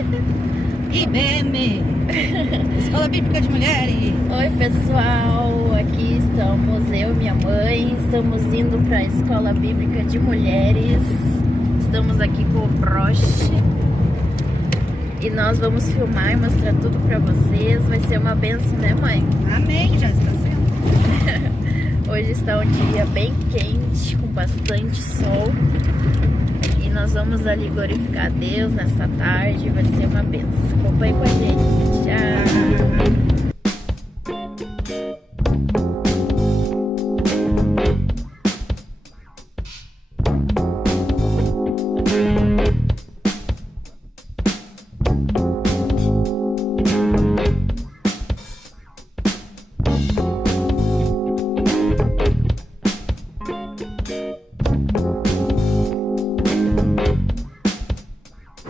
IBM, Escola Bíblica de Mulheres. Oi pessoal, aqui estamos eu e minha mãe, estamos indo para a Escola Bíblica de Mulheres. Estamos aqui com o broche e nós vamos filmar e mostrar tudo para vocês. Vai ser uma bênção, né mãe? Amém, já está sendo. Hoje está um dia bem quente, com bastante sol. E nós vamos ali glorificar a Deus nessa tarde, vai ser uma bênção. Acompanhe com a gente. Tchau!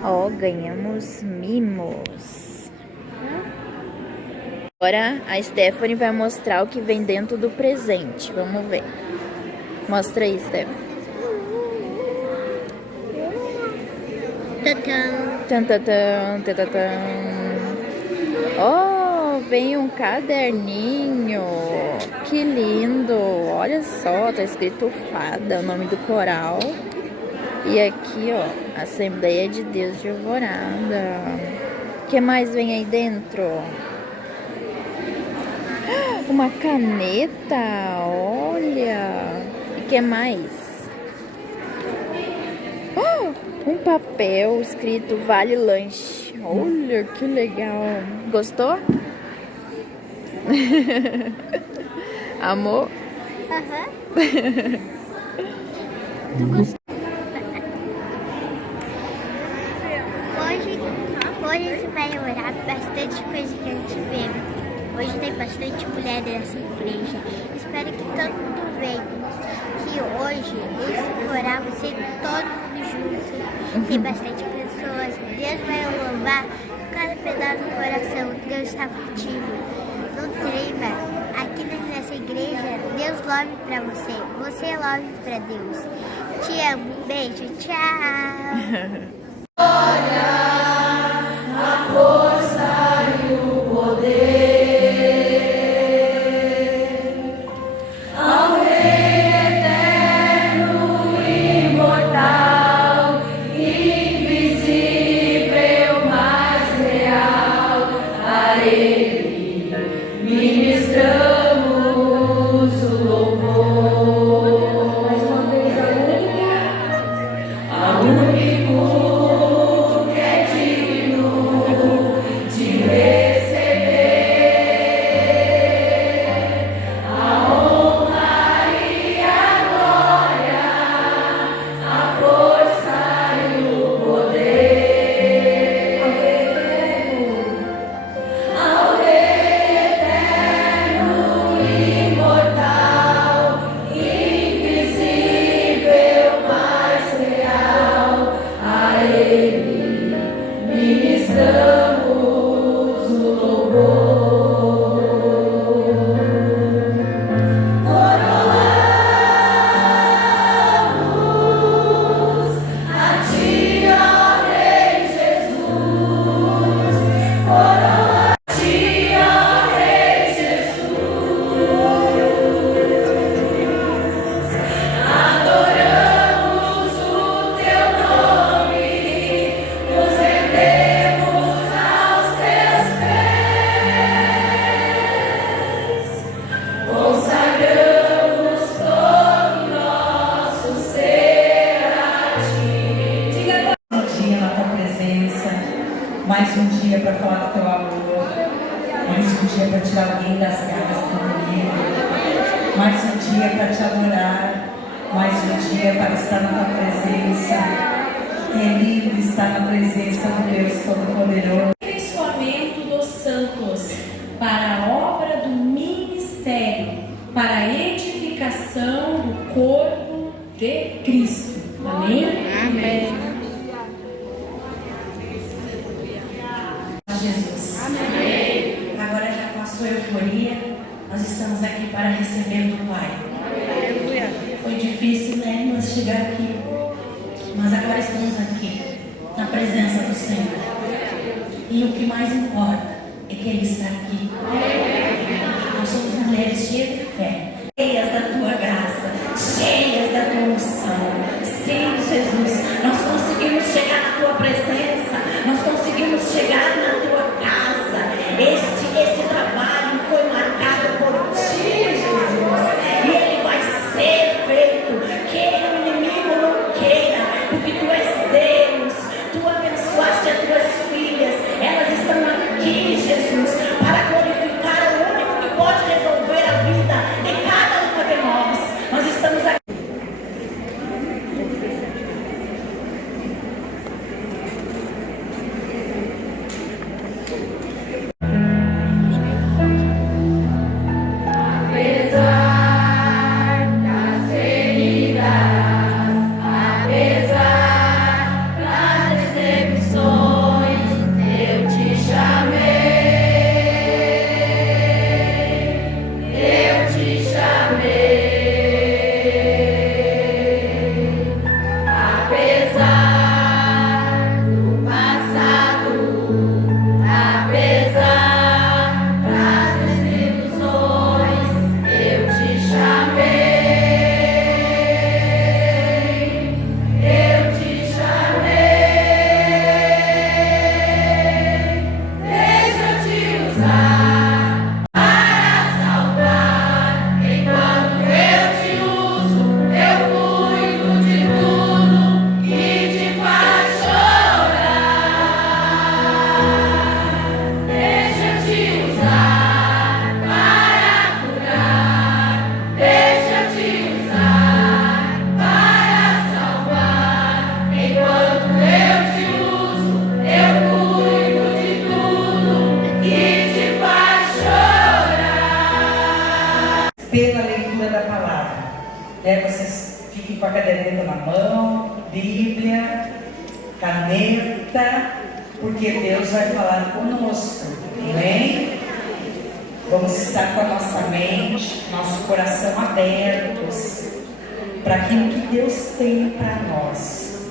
Ó, ganhamos mimos. Agora a Stephanie vai mostrar o que vem dentro do presente. Vamos ver. Mostra aí, Stephanie. Tan, tan, tan, tan, tan, tan. Oh, vem um caderninho. Que lindo. Olha só, tá escrito Fada, o nome do coral. E aqui, ó, Assembleia de Deus de Alvorada. O que mais vem aí dentro? Uma caneta, olha. E o que mais? Um papel escrito Vale Lanche. Olha, que legal. Gostou? Amor? Aham. Hoje a gente vai orar bastante coisa que a gente vê. Hoje tem bastante mulher nessa igreja. Espero que todo mundo venha. Que hoje esse orar vai ser todo mundo junto. Tem bastante pessoas. Deus vai louvar cada pedaço do coração. Deus está contigo. Não trema. Aqui nessa igreja, Deus love pra você. Você love pra Deus. Te amo. Um beijo. Tchau. Mais um dia para falar do teu amor, mais um dia para tirar alguém das garras do medo, mais um dia para te adorar, mais um dia para estar na tua presença. É lindo estar na presença do Deus Todo-Poderoso. Aperfeiçoamento dos santos para a obra do ministério, para a edificação do corpo de Cristo. Amém? Amém. Jesus. Amém. Agora já passou a euforia, nós estamos aqui para receber do Pai. Foi difícil, né, nós chegar aqui, mas agora estamos aqui, na presença do Senhor. E o que mais importa é que Ele está aqui. Nós somos mulheres cheias de fé, cheias da Tua graça, cheias da Tua unção. Sim, Jesus, nós conseguimos chegar na Tua presença, nós conseguimos chegar na Tua casa. Este trabalho foi marcado por Ti, Jesus, e ele vai ser feito, queira o inimigo ou não queira, porque Tu és Deus. Tu abençoaste as Tuas filhas, elas estão aqui, Jesus, para glorificar o único que pode resolver a vida de cada uma de nós. Nós estamos aqui. Pela leitura da palavra, vocês fiquem com a caderneta na mão, Bíblia, caneta, porque Deus vai falar conosco, amém? Vamos estar com a nossa mente, nosso coração abertos para aquilo que Deus tem para nós.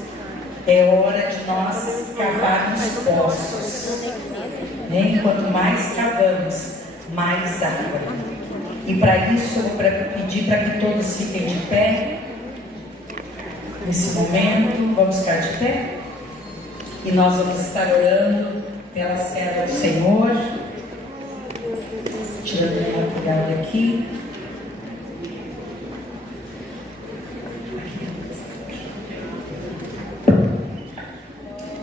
É hora de nós cavarmos poços, né? Quanto mais cavamos, mais água. E para isso eu vou pedir para que todos fiquem de pé. Nesse momento, vamos ficar de pé. E nós vamos estar orando pela serva do Senhor. Tirando o material daqui.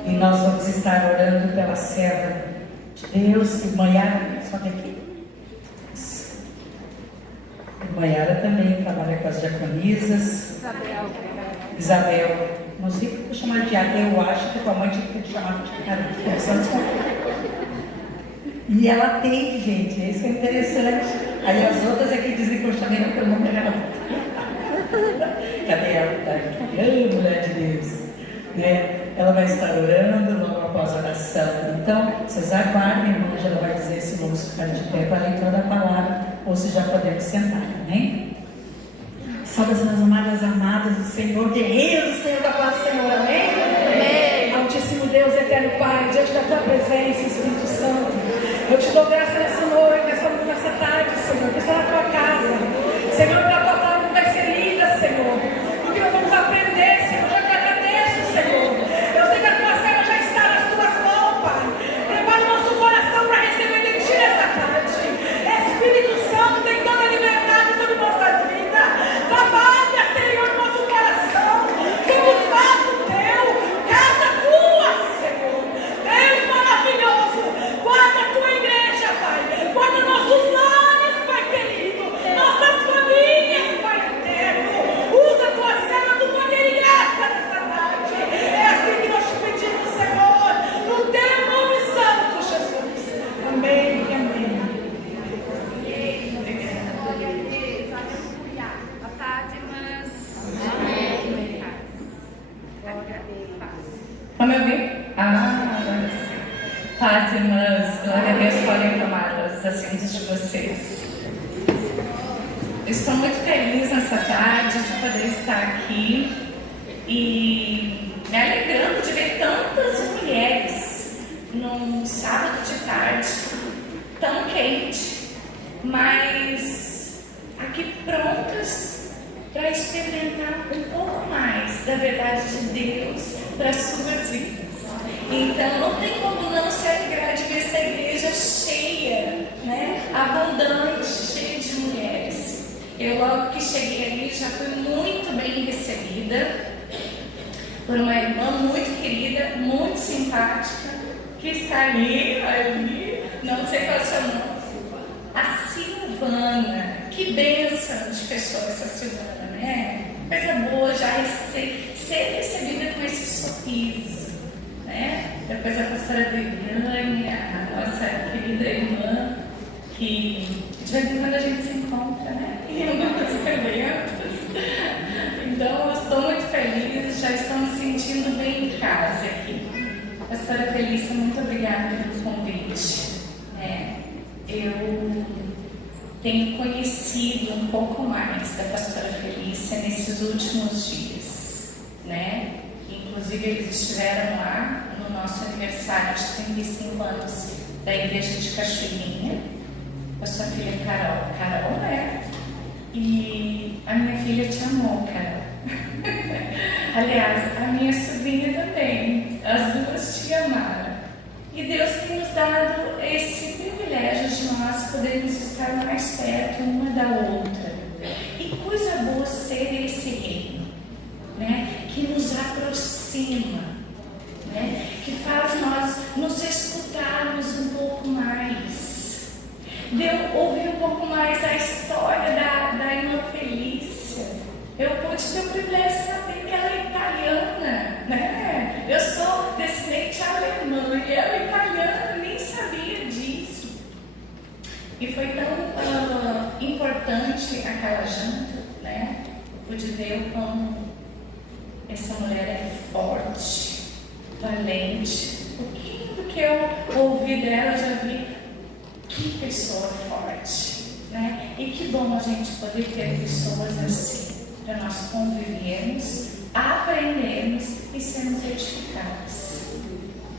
E nós vamos estar orando pela serva de Deus. E Maiara, só daqui. Maiara também trabalha com as diaconisas. Isabel. Não sei porque eu chamar de diácono. Eu acho que tua mãe tinha que te chamar de diácono. E ela tem, gente. Isso é interessante. Aí as outras aqui dizem que eu chamei pelo nome dela. Cadê ela? Tá aqui. Mulher de Deus. Né? Ela vai estar orando logo após a oração. Então, vocês aguardem, a Ângela vai dizer se vamos ficar de pé para a leitura da palavra ou se já podemos sentar, amém? Salve as minhas amadas do Senhor, guerreiros do Senhor, da paz do Senhor, amém? Amém. Altíssimo Deus, eterno Pai, diante da Tua presença, Espírito Santo, eu te dou graça nessa noite, nessa tarde, Senhor, que está na Tua casa. Senhor, que a Tua palavra vai ser lida, Senhor, do que nós vamos aprender, Senhor, já te agradeço, Senhor. Eu sei que a Tua serva já está nas Tuas mãos, Pai. Prepara o nosso coração para receber de Ti nessa tarde. Espírito Santo, tem toda a liberdade sobre nossa vida. Trabalha, Senhor, nosso coração. Somos vaso Teu, casa Tua, Senhor. Deus maravilhoso, guarda a Tua igreja, Pai. Guarda nossos lares, Pai querido. Nossas famílias, Pai eterno. Usa a Tua serva do poder e graça nessa tarde. É assim que nós te pedimos, Senhor. No Teu nome santo, Jesus. Amém e amém. Está me ouvindo? Agora sim. Paz, irmãs, glória a Deus, podem tomar as assentos de vocês. Estou muito feliz nessa tarde de poder estar aqui e me alegrando de ver tantas mulheres num sábado tarde, tão quente, mas aqui prontas para experimentar um pouco mais da verdade de Deus para as suas vidas. Então não tem como não se alegrar de ver essa igreja cheia, né? Abundante, cheia de mulheres. Eu logo que cheguei ali já fui muito bem recebida por uma irmã muito querida, muito simpática, que está ali, não sei qual é o seu nome, a Silvana. Que bênção de pessoa essa Silvana, né? Coisa boa já ser recebida com esse sorriso, né? Depois a pastora Viviane, a nossa querida irmã, que de vez em quando a gente se encontra, né? Em alguns eventos. Então, eu estou muito feliz, já estou me sentindo bem em casa aqui. Pastora Felícia, muito obrigada pelo convite. Eu tenho conhecido um pouco mais da pastora Felícia nesses últimos dias, né? Inclusive, eles estiveram lá no nosso aniversário de 35 anos da Igreja de Cachoeirinha, com a sua filha Carol. Carol, né? E a minha filha te amou, Carol. Aliás, a minha sobrinha também. As duas te amaram. E Deus tem nos dado esse privilégio de nós podermos estar mais perto uma da outra. E coisa boa ser esse reino, né? Que nos aproxima, né? Que faz nós nos escutarmos um pouco mais. Ouvir um pouco mais a história da irmã Felícia. Eu pude ter o privilégio de saber que ela é italiana, né? Eu sou descendente alemã e ela é italiana, nem sabia disso. E foi tão importante aquela janta, né? Eu pude ver o quão essa mulher é forte, valente. O pouquinho do que eu ouvi dela, eu já vi que pessoa forte, né? E que bom a gente poder ter pessoas assim, para nós convivermos, aprendermos e sermos edificados.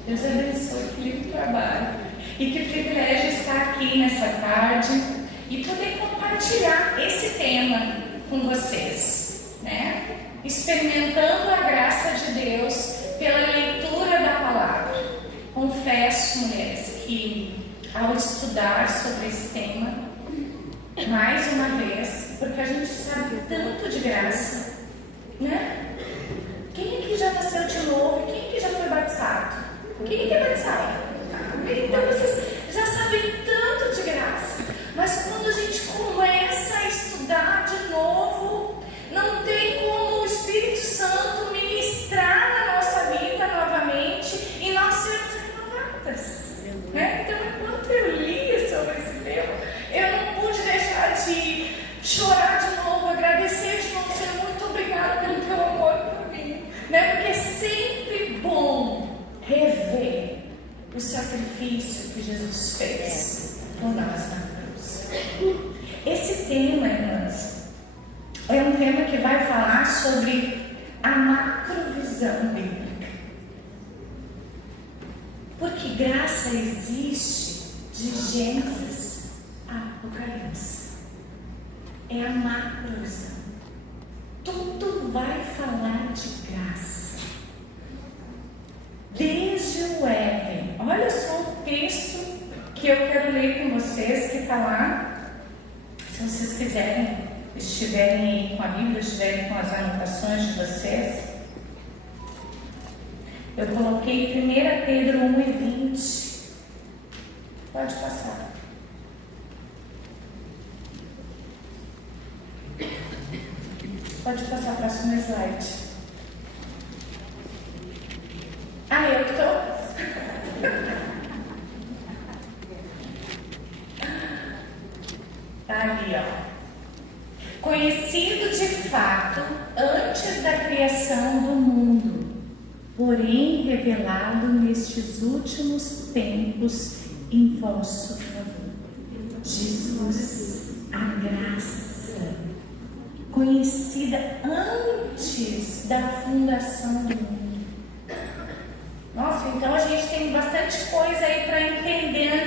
Deus abençoe, que lindo trabalho. E que privilégio estar aqui nessa tarde e poder compartilhar esse tema com vocês, né? Experimentando a graça de Deus pela leitura da palavra. Confesso, mulheres, que ao estudar sobre esse tema, mais uma vez, porque a gente sabe tanto de graça, né? Quem aqui já nasceu de novo? Quem aqui já foi batizado? Quem aqui é batizado? Então vocês já sabem tanto de graça, mas quando a gente começa a estudar de novo, não tem como o Espírito Santo ministrar na nossa vida novamente e nós sermos renovadas, né? Então, enquanto eu lia sobre esse tema, eu não pude deixar de chorar de novo, agradecer de novo, Senhor, muito obrigada pelo teu amor por mim, né? Porque é sempre bom rever o sacrifício que Jesus fez por nós na cruz. Esse tema, irmãs, é um tema que vai falar sobre a macrovisão bíblica. Porque graça existe de Gênesis a Apocalipse. É a macrovisão. Tudo vai falar de graça. Desde o Éden. Olha só o texto que eu quero ler com vocês, que está lá. Se vocês quiserem, estiverem aí com a Bíblia, estiverem com as anotações de vocês. Eu coloquei 1 Pedro 1:20. Pode passar. Pode passar para o próximo slide. Eu que estou? Tá ali, ó. Conhecido de fato antes da criação do mundo, porém revelado nestes últimos tempos em vosso favor. Jesus, a graça, conhecida antes da fundação do mundo. Nossa, então a gente tem bastante coisa aí para entender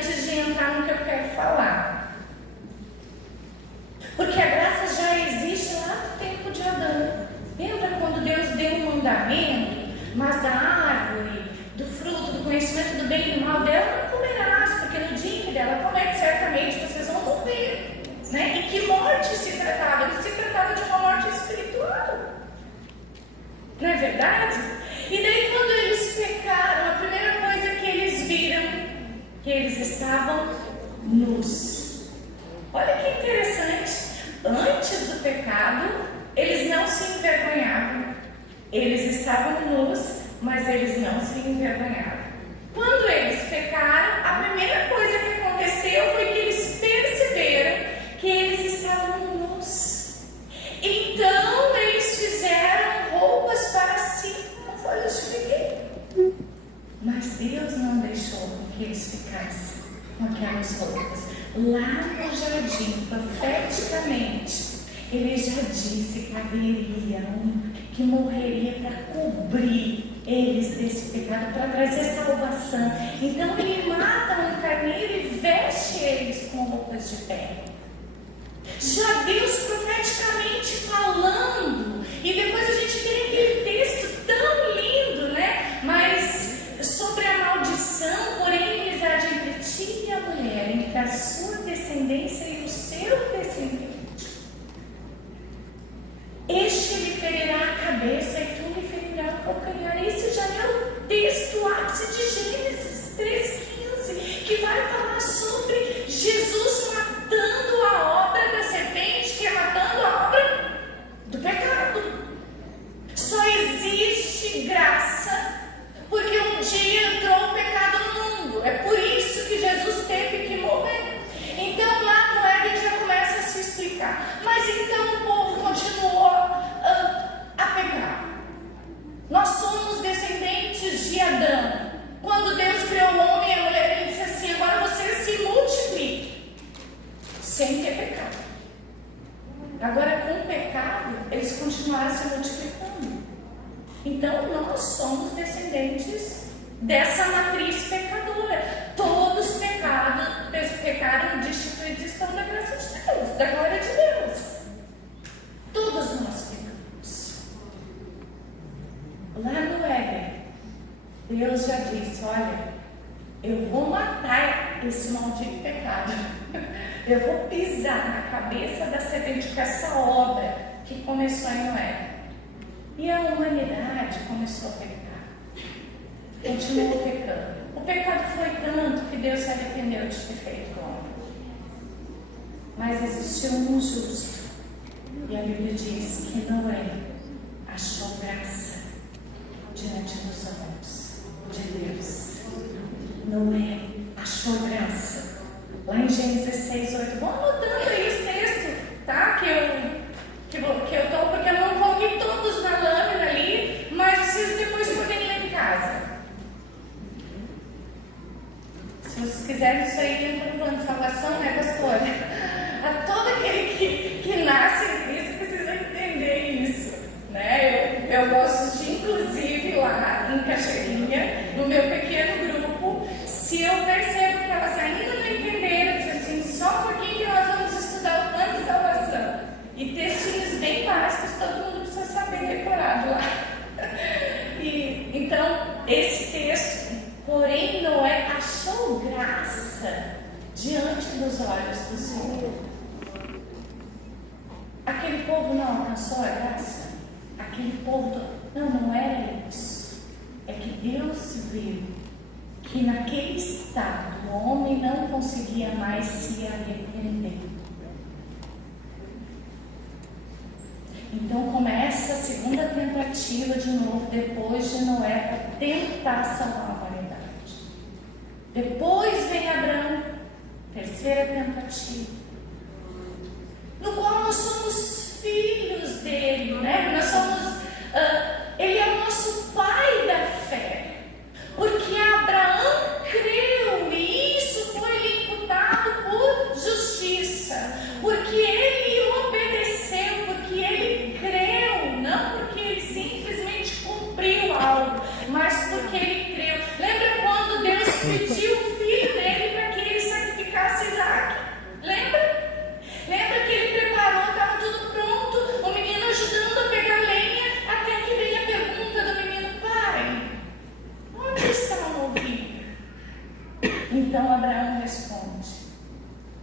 mas da árvore, do fruto, do conhecimento do bem e do mal dela não comerás, porque no dia em que dela comer, certamente vocês vão morrer. Né? E que morte se tratava? Se tratava de uma morte espiritual. Não é verdade? E daí quando eles pecaram, a primeira coisa que eles viram, que eles estavam nus. Olha que interessante. Antes do pecado, eles não se envergonhavam. Eles estavam nus, mas eles não se envergonhavam. Quando eles pecaram, a primeira coisa que aconteceu foi que eles perceberam que eles estavam nus. Então eles fizeram roupas para si, como eu expliquei. Mas Deus não deixou que eles ficassem com aquelas roupas. Lá no jardim, profeticamente, ele já disse que haveria um que morreria para cobrir eles desse pecado, para trazer salvação. Então ele mata um carneiro e veste eles com roupas de pele. Já Deus profeticamente falando, e depois a gente tem aquele texto tão lindo, né? Mas sobre a maldição, porém inimizade entre ti e a mulher, entre a sua descendência e o seu descendente. Este lhe ferirá a cabeça e tu lhe ferirá o calcanhar. Isso já é o texto ápice de Gênesis 3,15, que vai falar sobre Jesus matando a obra da serpente, que é matando a obra do pecado. Só existe graça porque um dia entrou o pecado no mundo. É por isso que Jesus teve que morrer. Então lá no Éden já começa a se explicar. Mas então o povo continuou a pecar. Nós somos descendentes de Adão. Quando Deus criou o homem e a mulher, ele disse assim: agora vocês se multipliquem, sem ter pecado. Agora com o pecado, eles continuaram se multiplicando. Então nós somos descendentes dessa matriz pecadora. Todos pecaram destituídos estão da graça de Deus, da glória de Deus. Todos nós pecamos. Lá no Éden, Deus já disse: olha, eu vou matar esse maldito pecado. Eu vou pisar na cabeça da serpente com essa obra que começou em Noé. E a humanidade começou a pecar. Continuou pecando. O pecado foi tanto que Deus se arrependeu de ter feito o homem. Mas existiu um justo. E a Bíblia diz que Noé achou graça diante dos olhos de Deus. Noé achou graça. Lá em Gênesis 6:8. Vão anotando aí esse texto, tá? Que eu estou, porque eu não coloquei todos na lâmina ali, mas vocês depois podem ler em casa. Se vocês quiserem, isso aí entra no plano de salvação, né, pastora? A todo aquele que nasce em Cristo precisa entender isso, né? Eu gosto de, inclusive, lá em Cachoeirinha, no meu pequeno grupo, se eu percebo que elas ainda não entenderam, eu digo assim: só um pouquinho que nós vamos estudar o plano de salvação. E textinhos bem básicos, todo mundo precisa saber decorado lá. Então, esse texto, porém Noé achou graça diante dos olhos do Senhor. Aquele povo não alcançou a graça? Aquele povo não era isso. É que Deus viu que naquele estado o homem não conseguia mais se arrepender. Então começa a segunda tentativa de novo, depois de Noé, para tentar salvar a humanidade. Depois vem Abraão, terceira tentativa, no qual nós somos filhos dele, né? Nós somos, ele é o nosso pai da fé, porque Abraão creu e isso foi lhe imputado por justiça, porque ele obedeceu, porque ele creu, não porque ele simplesmente cumpriu algo, mas porque ele creu. Lembra quando Deus pediu o filho dele para que ele sacrificasse Isaac? Lembra? Lembra que ele preparou, estava tudo pronto, o menino ajudando a pegar lenha, até que veio a pergunta do menino: pai, Então Abraão responde: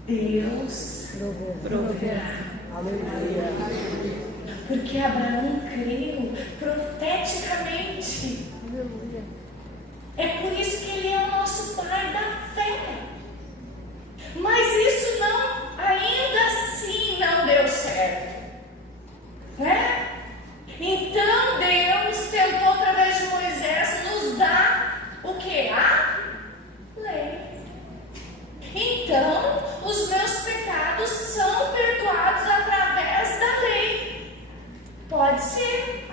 Deus proverá. Porque Abraão creu profeticamente. É por isso que ele é o nosso pai da fé. Mas isso ainda assim não deu certo, né? Então Deus tentou, através de Moisés, nos dar o que? A lei. Então, os meus pecados são perdoados através da lei. Pode ser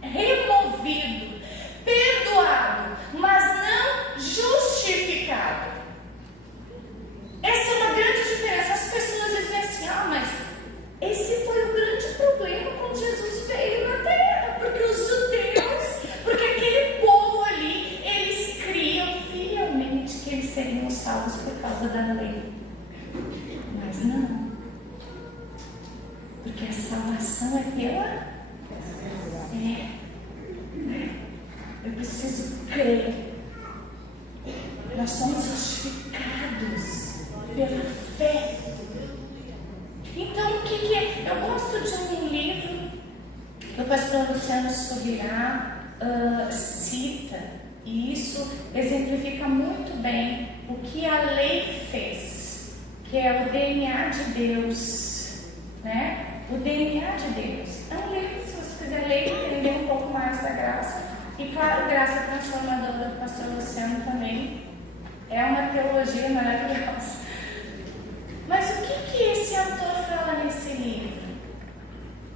removido, perdoado, mas não justificado. Essa é uma grande diferença. As pessoas dizem assim: mas esse foi o grande problema quando Jesus veio na terra, porque os judeus, porque aquele povo ali, eles criam fielmente que eles seriam salvos por causa da lei. Mas não, porque a salvação é pela eu preciso crer. Nós somos justificados pela fé. Então, o que é? Eu gosto de um livro do pastor Luciano Subirá, cita, e isso exemplifica muito bem o que a lei fez, que é o DNA de Deus, né? O DNA de Deus. É um livro, se você quiser ler e entender um pouco mais da graça. E claro, graça transformadora do pastor Luciano também. É uma teologia maravilhosa. Mas o que esse autor fala nesse livro?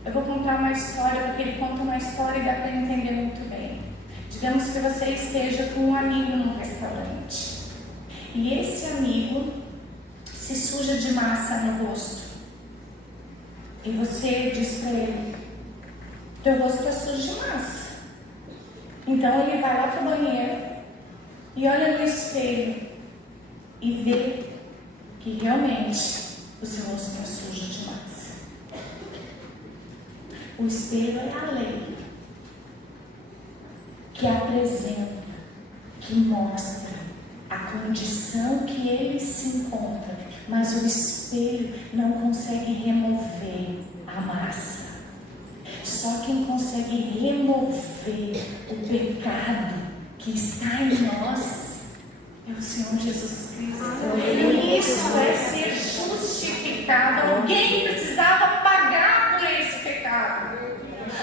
Eu vou contar uma história, porque ele conta uma história e dá para entender muito bem. Digamos que você esteja com um amigo num restaurante. E esse amigo se suja de massa no rosto. E você diz para ele: teu rosto está sujo de massa. Então ele vai lá para o banheiro e olha no espelho e vê que realmente o seu rosto está sujo de massa. O espelho é a lei que apresenta, que mostra a condição que ele se encontra, mas o espelho não consegue remover a massa. Só quem consegue remover o pecado que está em nós é o Senhor Jesus Cristo. E isso é ser justificado. Alguém precisava pagar por esse pecado.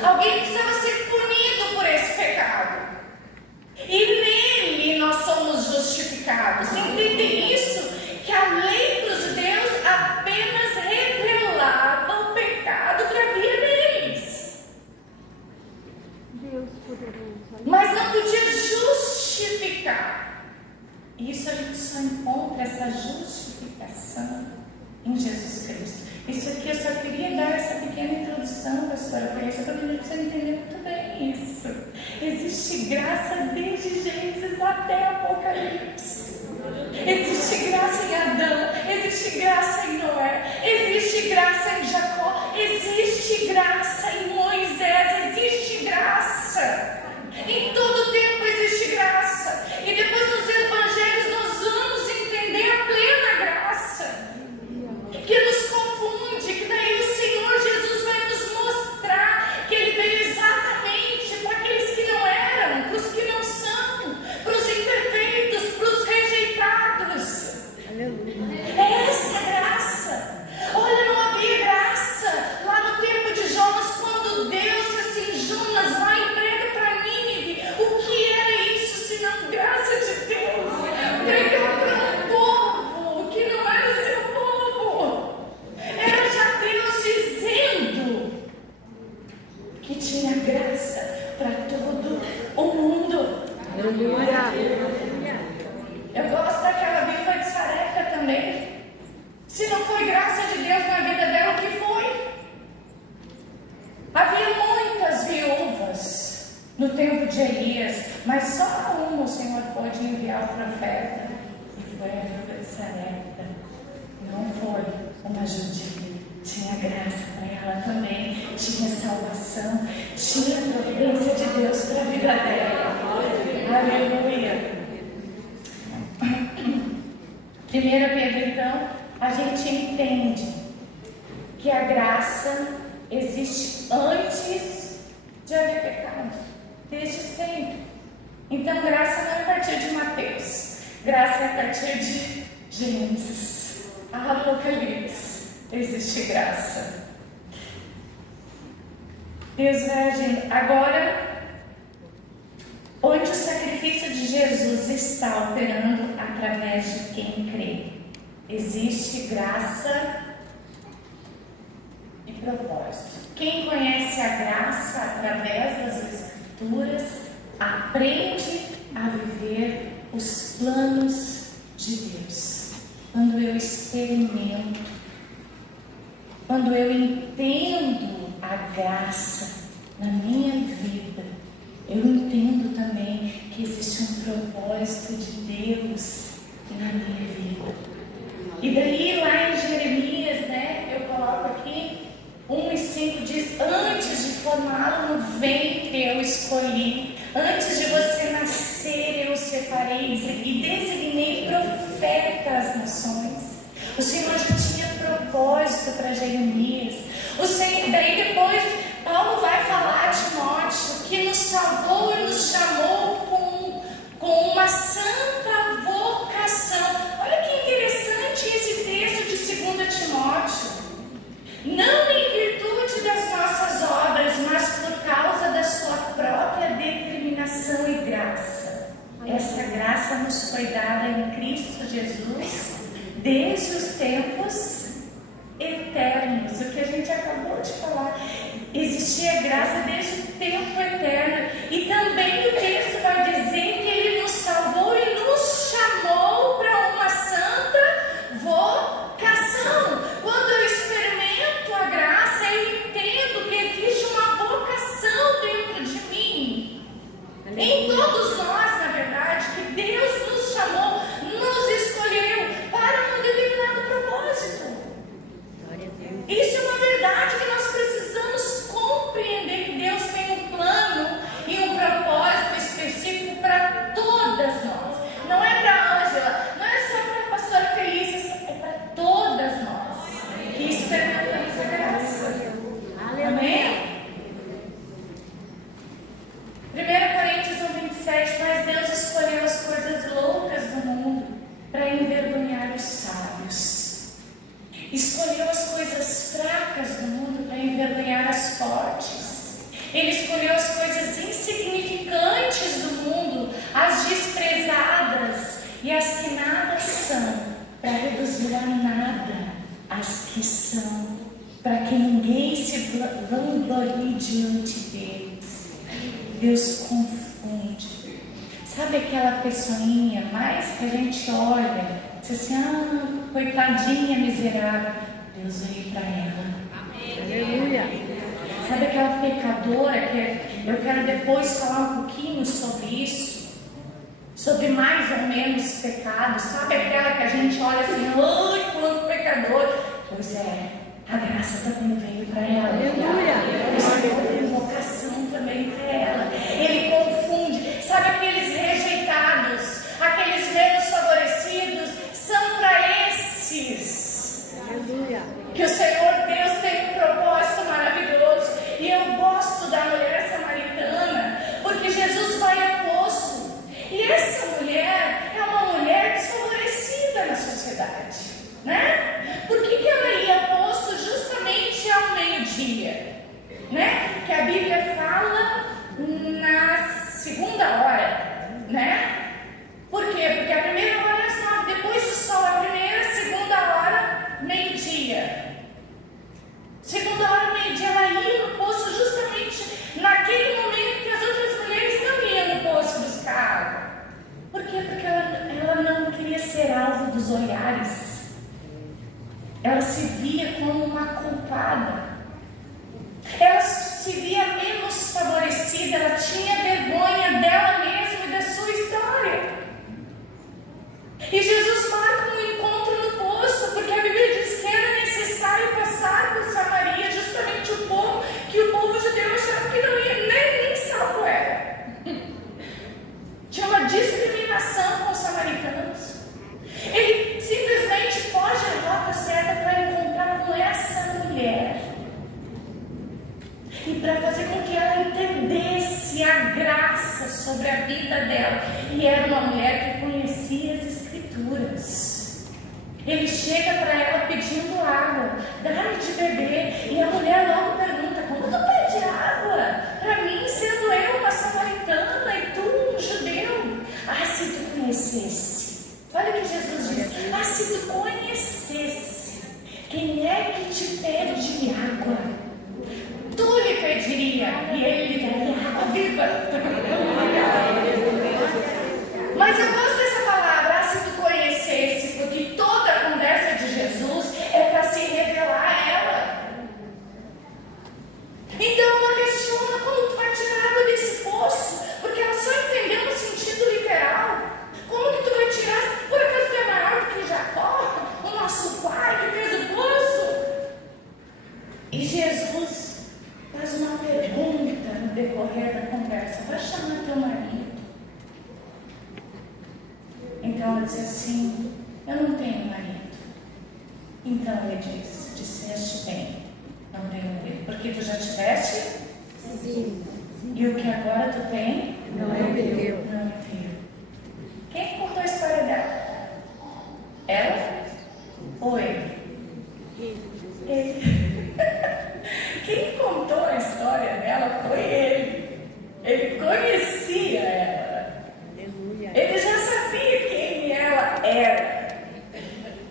Alguém precisava ser punido por esse pecado. E nele nós somos justificados. Entendem isso? Que a lei para os judeus apenas revelava o pecado que havia neles. Deus poderoso. Mas não podia justificar. Isso a gente só encontra, essa justificação, em Jesus Cristo. Isso aqui eu só queria dar essa pequena introdução, pastora, para isso, para você entender muito bem isso. Existe graça desde Gênesis até Apocalipse. Existe graça em Adão, existe graça em Noé, existe graça em Jacó, existe graça em Moisés, existe graça. Em todo tempo existe graça. E depois nos evangelhos nós vamos entender a plena graça, que nos confunde, que daí o Senhor Jesus vai nos mostrar que Ele veio exatamente para aqueles que não eram, para os que não são, para os imperfeitos, para os rejeitados. É essa graça. Olha, não havia graça lá no tempo de Jonas, quando Deus disse assim: Jonas, vai e prega para Nínive. O que era isso senão graça de Deus? Pregar para um povo que não era o seu povo. Era já Deus dizendo que tinha graça para todo o mundo. Eu gosto daquela viúva de Sarepta também. Se não foi graça de Deus na vida dela, o que foi? Havia muitas viúvas no tempo de Elias, mas só uma o Senhor pôde enviar o profeta, e foi a viúva de Sarepta. Não foi uma judia, tinha graça para ela também, tinha salvação, tinha a providência de Deus para a vida dela. Aleluia. Pedro, então, a gente entende que a graça existe antes de haver pecado, desde sempre. Então, graça não é a partir de Mateus, graça é a partir de Gênesis, Apocalipse, existe graça. Deus vai agindo. Agora, onde o sacrifício de Jesus está operando através de quem crê, existe graça e propósito. Quem conhece a graça através das Escrituras aprende a viver os planos de Deus. Quando eu experimento, quando eu entendo a graça na minha vida, eu entendo também que existe um propósito de Deus na minha vida. E daí lá em Jeremias, eu coloco aqui 1:5 diz: antes de formá-lo no ventre eu escolhi, antes de você nascer eu o separei e designei profeta às nações. O Senhor já tinha propósito para Jeremias. O Senhor, daí depois Paulo vai falar a Timóteo que nos salvou e nos chamou com uma santa vocação. Olha que interessante esse texto de 2 Timóteo. Não em virtude das nossas obras, mas por causa da sua própria determinação e graça. Essa graça nos foi dada em Cristo Jesus desde os tempos eternos. O que a gente acabou de falar, existia graça desde o tempo eterno. E também o texto vai dizer que Ele nos salvou e nos chamou para uma santa vocação. Quando eu experimento a graça, eu entendo que existe uma vocação dentro de mim, em todos nós, na verdade, que Deus nos chamou, nos escolheu para um determinado propósito. Isso é uma verdade que nós precisamos compreender, que Deus tem um plano e um propósito específico para todas nós. Não é para a Ângela, não é só para a pastora Felícia, é para todas nós que experimentamos a graça. Amém? 1 Coríntios 1:27, mas Deus escolheu as coisas loucas do mundo para envergonhar os sábios. Escolheu as coisas fracas do mundo para envergonhar as fortes. Ele escolheu as coisas insignificantes do mundo, as desprezadas e as que nada são, para reduzir a nada as que são, para que ninguém se vanglorie diante deles. Deus confunde. Sabe aquela pessoinha mais que a gente olha, diz assim: coitadinha miserável. Deus veio para ela. Aleluia. Sabe aquela pecadora que eu quero depois falar um pouquinho sobre isso, sobre mais ou menos pecado. Sabe aquela que a gente olha assim: ai, quanto pecador. Pois é, a graça também veio para ela. Aleluia. O Senhor tem vocação também para ela. Ele confunde. Sabe aqueles rejeitados, aqueles menos favorecidos, são para esses. Aleluia. Que o Senhor Deus tem um propósito maravilhoso. E eu gosto da mulher samaritana, porque Jesus vai ao poço. E essa mulher é uma mulher desfavorecida na sociedade, né? Por que ela ia ao poço justamente ao meio-dia? Né? Que a Bíblia fala na segunda hora, né? Por quê? Porque a primeira hora é às 9, depois do sol, a primeira, a segunda hora, meio-dia. Segunda hora, meio-dia, ela ia no poço justamente naquele momento que as outras mulheres não iam no poço buscar água. Por quê? Porque ela não queria ser alvo dos olhares. Ela se via como uma culpada. Ela se via menos favorecida, ela tinha vergonha dela mesma e da sua história. E Jesus marca um encontro no poço, porque a Bíblia diz que era necessário passar por Samaria, justamente o povo judeu achava que não ia, nem salvo era. Tinha uma discriminação com os samaritanos. Ele simplesmente dela. E era uma mulher que conhecia as Escrituras. Ele chega para ela pedindo água, dá-lhe de beber. E a mulher logo pergunta: como tu pede água para mim, sendo eu uma samaritana e tu um judeu? Ah, se tu conhecesse. Olha o que Jesus diz: ah, se tu conhecesse quem é que te pede água, tu lhe pediria e ele lhe daria água viva. Mas eu gosto dessa palavra, ah, se tu conhecesse, porque toda a conversa de Jesus é para se revelar a ela. Então ela questiona: como tu vai tirar água desse poço? Porque ela só entendeu no sentido literal. Como que tu vai tirar? Por acaso tu é maior do que Jacó, o nosso pai que fez o poço? E Jesus faz uma pergunta no decorrer da conversa: vai chamar teu marido? Então ela disse assim: eu não tenho marido. Então ele disse: disseste bem, não tenho marido, porque tu já tiveste? Sim. E o que agora tu tem? Não é teu. Não é teu. Quem contou a história dela? Ela? Ou ele? Ele. Quem contou a história dela foi ele. Ele conhecia ela. Ele já sabia quem ela era.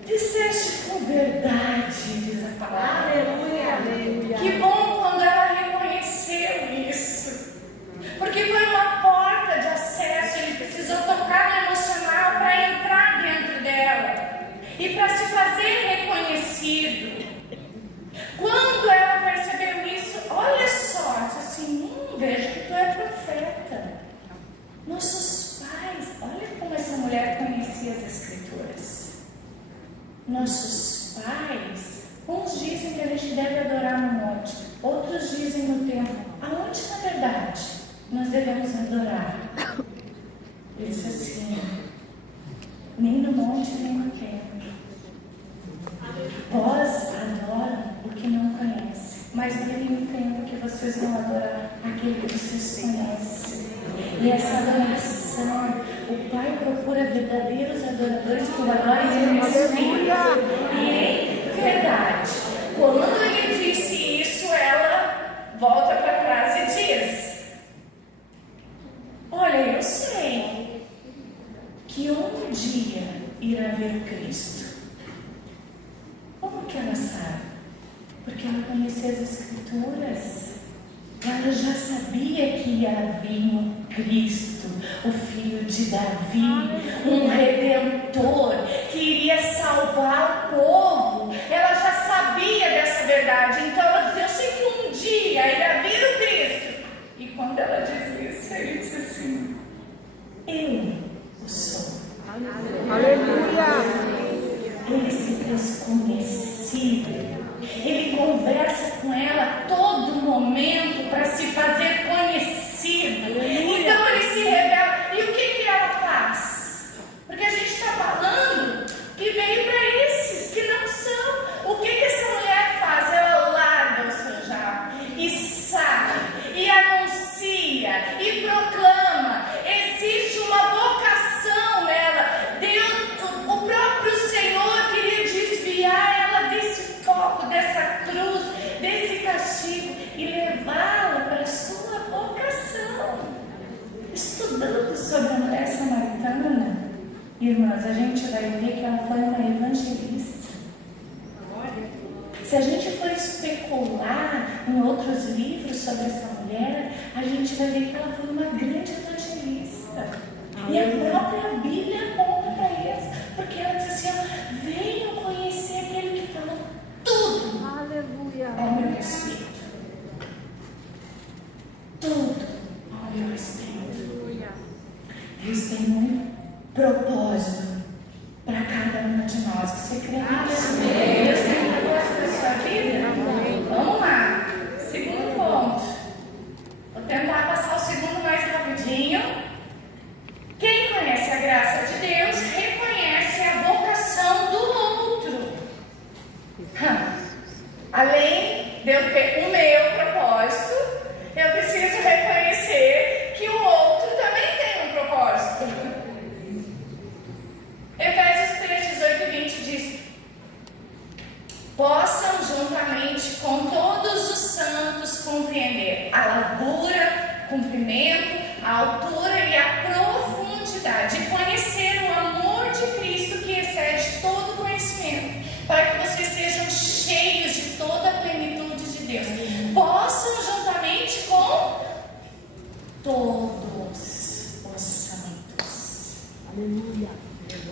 Disseste com verdade, diz a palavra. Aleluia. Que bom quando ela reconheceu isso. Porque foi uma porta de acesso. Ele precisou tocar no emocional para entrar dentro dela e para se fazer reconhecido. Quando ela percebeu isso, olha só, disse assim: vejo que tu é profeta. Nossos pais, olha como essa mulher conhecia as Escrituras. Nossos pais, uns dizem que a gente deve adorar no monte, outros dizem no templo. Aonde, na verdade, nós devemos adorar? Ele disse assim: nem no monte, nem no templo. Vós adoram o que não conhecem, mas ele entende que vocês vão adorar aquele que vocês conhecem. E essa adoração, o Pai procura verdadeiros adoradores que o adorem em espírito e em verdade. Quando ele disse isso, ela volta para trás e diz: olha, eu sei que um dia irá ver Cristo. Como que ela sabe? Porque ela conhecia as Escrituras. Ela já sabia que ia vir um Cristo, o filho de Davi, um redentor que iria salvar o povo. Ela já sabia dessa verdade. Então ela dizia: eu sei que um dia irá vir o Cristo. E quando ela diz isso, ele diz assim: eu o sou. Aleluia. Ele se fez conhecido. Ele conversa com ela a todo momento para se fazer conhecido. Então ele se revela. E o que ela faz? Porque a gente está falando que veio para esses que não são. O que essa mulher faz? Ela larga o seu jarro e sai, e anuncia, e proclama. Existe uma vocação nela. Deus, o próprio Senhor queria desviar ela desse foco, dessa cruz, desse castigo e levá-la para a sua vocação. Estudando sobre a mulher samaritana, irmãs, a gente vai ver que ela foi uma evangelista. Se a gente for especular em outros livros sobre essa mulher, a gente vai ver que ela foi uma grande evangelista. E a própria Bíblia aponta para isso, porque ela diz assim: ó, venham conhecer aquele que falou tudo ao meu respeito. Tudo ao meu respeito. Deus tem um propósito para cada uma de nós. Você crê nisso? Deus tem um propósito para a sua vida? Vamos lá. Segundo ponto. Vou tentar passar o segundo mais rapidinho. Quem conhece a graça de Deus reconhece a vocação do outro. Além de eu ter o meu propósito, eu preciso reconhecer que o outro também tem um propósito.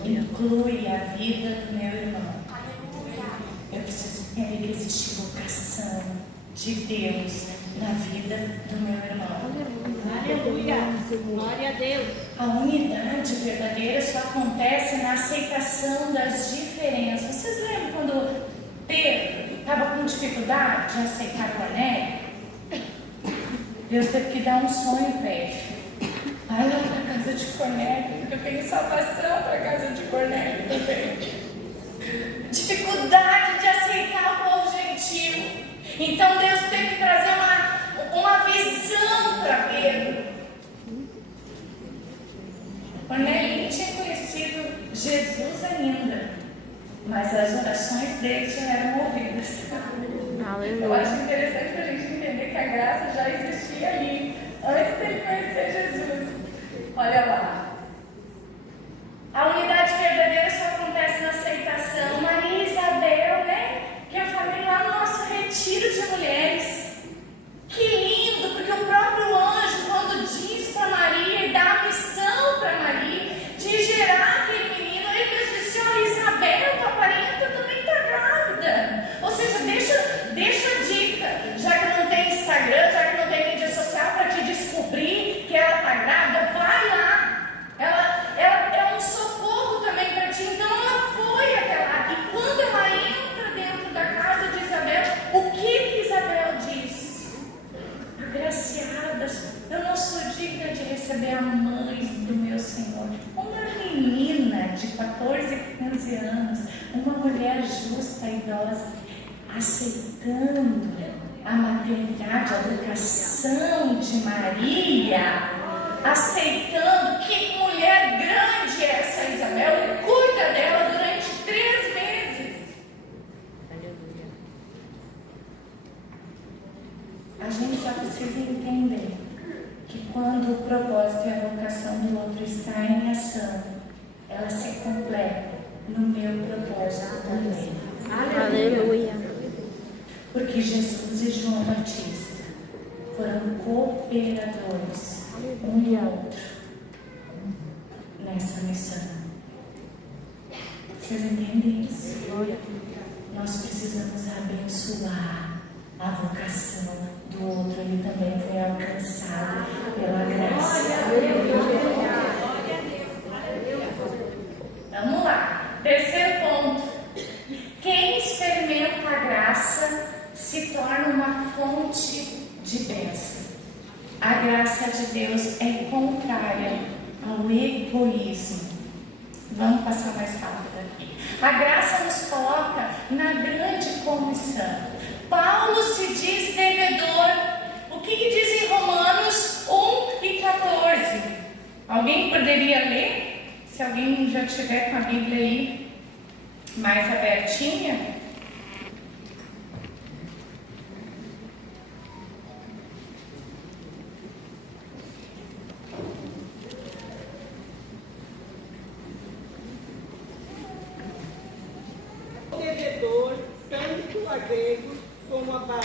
Inclui a vida do meu irmão. Eu preciso entender que existe vocação de Deus na vida do meu irmão. Aleluia. Glória a Deus. A unidade verdadeira só acontece na aceitação das diferenças. Vocês lembram quando Pedro estava com dificuldade de aceitar Cornélio? Deus teve que dar um sonho para ele. Vai lá para a casa de Cornélio, porque eu tenho salvação para a casa de Cornélio também. Dificuldade de aceitar o povo gentil. Então Deus teve que trazer uma visão para Pedro. Cornélio nem tinha conhecido Jesus ainda, mas as orações dele já eram ouvidas. Eu acho interessante para a gente entender que a graça já existia ali, antes dele conhecer Jesus. Olha lá. A unidade verdadeira só acontece na aceitação. Maria e Isabel, né? Que eu falei lá no nosso retiro de mulheres. Que lindo, porque o próprio anjo, quando diz para Maria e dá a missão para Maria de gerar aquele menino, ele disse: olha, Isabel, tua parenta também está grávida. Ou seja, deixa a dica, já que não tem Instagram, já que não tem mídia social para te descobrir que ela está grávida, vai lá. Ela é um socorro também para ti. Então ela foi até lá. E quando ela entra dentro da casa de Isabel, o que Isabel diz? Agraciadas, eu não sou digna de receber a mãe do meu Senhor. Uma menina de 14, 15 anos, uma mulher justa, idosa, aceitando a maternidade, a vocação de Maria, aceitando. Que mulher grande é essa Isabel, e cuida dela durante 3 meses. A gente só precisa entender que quando o propósito e a vocação do outro está em ação, ela se completa no meu propósito também. Aleluia. Porque Jesus e João Batista foram cooperadores um do outro nessa missão. Vocês entendem isso? Nós precisamos abençoar a vocação do outro. Ele também foi alcançado pela graça. Vamos lá. Terceiro ponto. Quem experimenta a graça se torna uma fonte de bênção. A graça de Deus é contrária ao egoísmo. Vamos passar mais rápido aqui. A graça nos coloca na grande comissão. Paulo se diz devedor. O que diz em Romanos 1:14? Alguém poderia ler? Se alguém já tiver com a Bíblia aí mais abertinha. Devedor, tanto a grego como a vaga,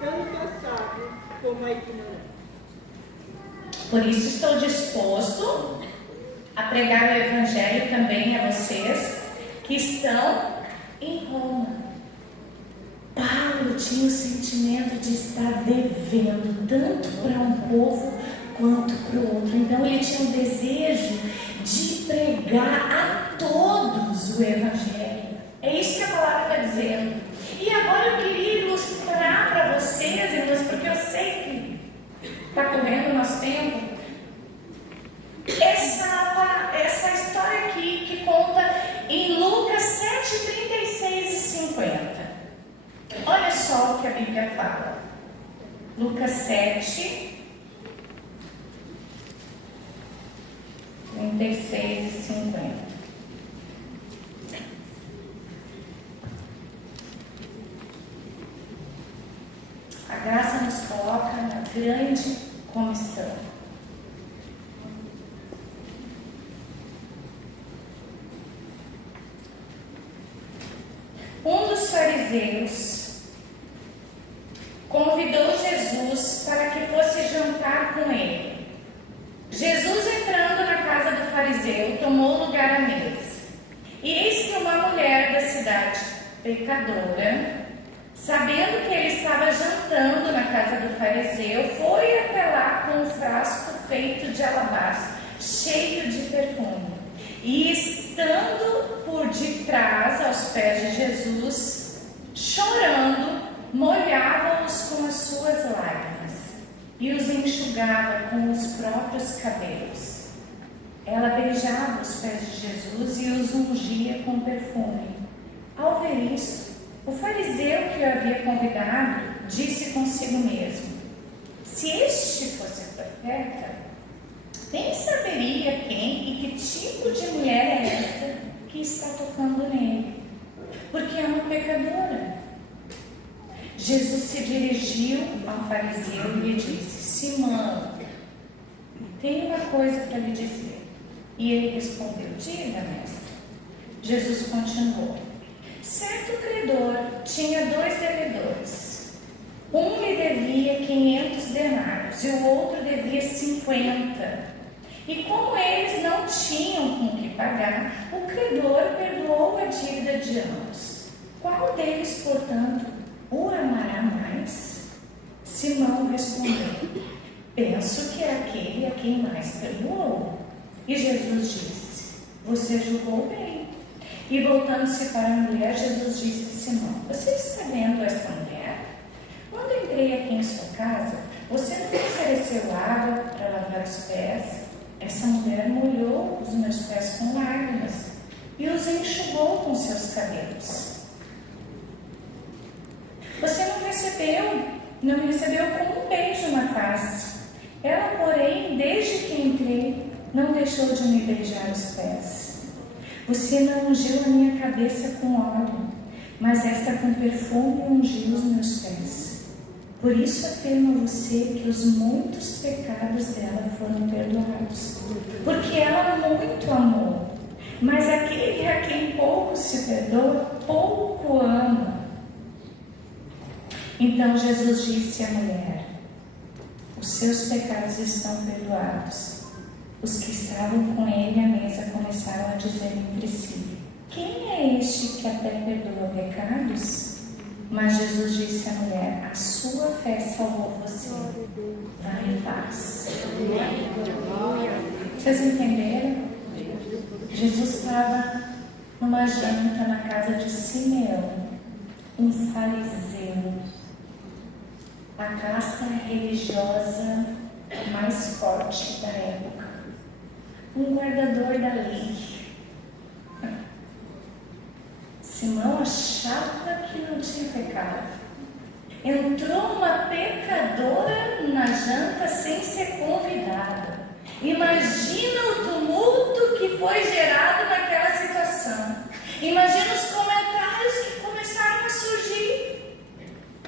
tanto a sábio como a ignorância. Por isso estou disposto a pregar o Evangelho também a vocês que estão em Roma. Paulo tinha o sentimento de estar devendo tanto para um povo quanto para o outro. Então ele tinha um desejo de pregar a todos o Evangelho. É isso que a palavra está dizendo. E agora eu queria ilustrar para vocês, irmãos, porque eu sei que está correndo o nosso tempo, essa história aqui que conta em Lucas 7, 36 e 50. Olha só o que a Bíblia fala. Lucas 7, 36 e 50. A graça nos coloca na grande comissão. Um dos fariseus convidou Jesus para que fosse jantar com ele. Jesus, entrando na casa do fariseu, tomou lugar à mesa. E eis que uma mulher da cidade pecadora, sabendo que ele estava jantando na casa do fariseu, foi até lá com um frasco feito de alabastro, cheio de perfume. E estando por detrás, aos pés de Jesus, chorando, molhava-os com as suas lágrimas e os enxugava com os próprios cabelos. Ela beijava os pés de Jesus e os ungia com perfume. Ao ver isso, o fariseu que o havia convidado disse consigo mesmo: se este fosse profeta, bem saberia quem e que tipo de mulher é esta que está tocando nele, porque é uma pecadora. Jesus se dirigiu ao fariseu e lhe disse: Simão, tenho uma coisa para lhe dizer. E ele respondeu: diga, mestre. Jesus continuou: certo credor tinha 2 devedores. Um lhe devia 500 denários e o outro devia 50. E como eles não tinham com o que pagar, o credor perdoou a dívida de ambos. Qual deles, portanto, o amará mais? Simão respondeu: penso que é aquele a quem mais perdoou. E Jesus disse: você julgou bem. E voltando-se para a mulher, Jesus disse a Simão: você está vendo esta mulher? Quando entrei aqui em sua casa, você não me ofereceu água para lavar os pés? Essa mulher molhou os meus pés com lágrimas e os enxugou com seus cabelos. Você não me recebeu com um beijo na face. Ela, porém, desde que entrei, não deixou de me beijar os pés. Você não ungiu a minha cabeça com óleo, mas esta com perfume ungiu os meus pés. Por isso afirmo a você que os muitos pecados dela foram perdoados, porque ela muito amou. Mas aquele a quem pouco se perdoa, pouco ama. Então Jesus disse à mulher: os seus pecados estão perdoados. Os que estavam com ele à mesa começaram a dizer entre si: quem é este que até perdoa pecados? Mas Jesus disse à mulher: a sua fé salvou você. Vá em paz. Vocês entenderam? Jesus estava numa janta na casa de Simeão, um fariseu, a casta religiosa mais forte da época, um guardador da lei. Simão achava que não tinha pecado. Entrou uma pecadora na janta sem ser convidada. Imagina o tumulto que foi gerado naquela situação. Imagina os comentários que começaram a surgir.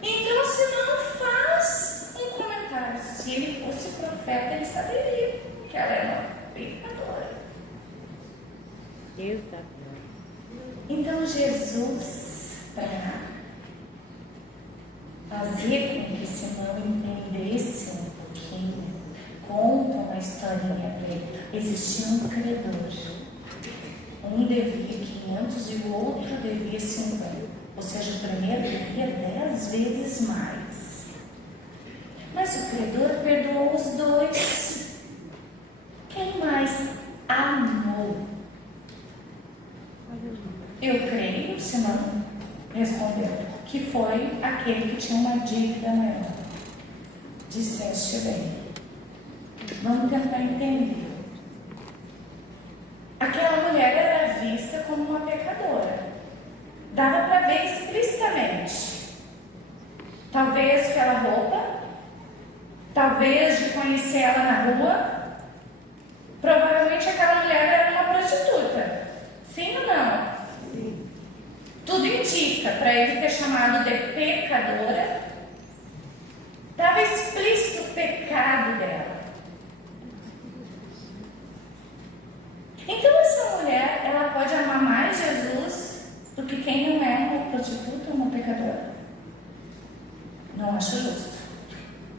Então Simão faz um comentário. Se ele fosse profeta, ele saberia que ela era uma pecadora. Deus da glória. Então Jesus, para fazer com que Simão entendesse um pouquinho, conta uma historinha para ele. Existia um credor. Um devia 500 e o outro devia 50. Ou seja, o primeiro devia 10 vezes mais. Mas o credor perdoou os 2. Quem mais amou? Eu creio, Simão respondeu, que foi aquele que tinha uma dívida maior. Disseste bem. Vamos tentar entender. Aquela mulher era vista como uma pecadora. Dava para ver explicitamente. Talvez pela roupa, talvez de conhecer ela na rua. Provavelmente aquela mulher era uma prostituta. Sim ou não? Sim. Tudo indica para ele ter chamado de pecadora. Estava explícito o pecado dela. Então essa mulher, ela pode amar mais Jesus do que quem não é uma prostituta ou uma pecadora. Não acho justo.